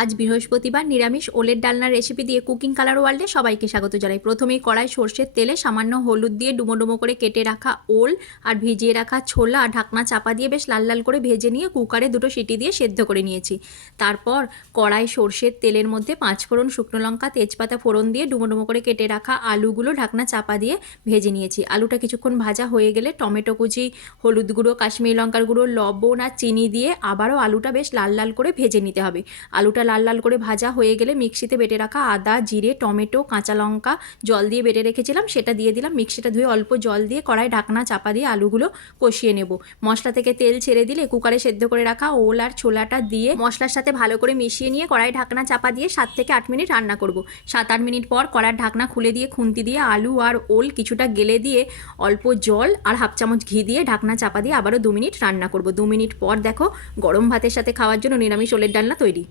আজ বৃহস্পতিবার নিরামিষ ওলের ডালনার রেসিপি দিয়ে কুকিং কালার ওয়ার্ল্ডে সবাইকে স্বাগত জানাই। প্রথমেই কড়াই সর্ষের তেলে সামান্য হলুদ দিয়ে ডুমো ডুমো করে কেটে রাখা ওল আর ভিজিয়ে রাখা ছোলা ঢাকনা চাপা দিয়ে বেশ লাল লাল করে ভেজে নিয়ে কুকারে 2টো সিটি দিয়ে সেদ্ধ করে নিয়েছি। তারপর কড়াই সর্ষের তেলের মধ্যে 5 ফোড়ন, শুকনো লঙ্কা, তেজপাতা ফোড়ন দিয়ে ডুমো ডুমো করে কেটে রাখা আলুগুলো ঢাকনা চাপা দিয়ে ভেজে নিয়েছি। আলুটা কিছুক্ষণ ভাজা হয়ে গেলে টমেটো কুচি, হলুদ গুঁড়ো, কাশ্মীরি লঙ্কার গুঁড়ো, লবণ আর চিনি দিয়ে আবারও আলুটা বেশ লাল লাল করে ভেজে নিতে হবে। আলুটা লাল লাল করে ভাজা হয়ে গেলে মিক্সিতে বেটে রাখা আদা, জিরে, টমেটো, কাঁচা লঙ্কা জল দিয়ে বেটে রেখেছিলাম সেটা দিয়ে দিলাম। মিক্সিটা ধুয়ে অল্প জল দিয়ে কড়াই ঢাকনা চাপা দিয়ে আলুগুলো কষিয়ে নেব। মশলা থেকে তেল ছেড়ে দিলে কুকারে সেদ্ধ করে রাখা ওল আর ছোলাটা দিয়ে মশলার সাথে ভালো করে মিশিয়ে নিয়ে কড়াই ঢাকনা চাপা দিয়ে 7 থেকে 8 মিনিট রান্না করব। 7-8 মিনিট পর কড়ার ঢাকনা খুলে দিয়ে খুন্তি দিয়ে আলু আর ওল কিছুটা গেলে দিয়ে অল্প জল আর হাফ চামচ ঘি দিয়ে ঢাকনা চাপা দিয়ে আবারও 2 মিনিট রান্না করব। 2 মিনিট পর দেখো গরম ভাতের সাথে খাওয়ার জন্য নিরামিষ ওলের ডালনা তৈরি।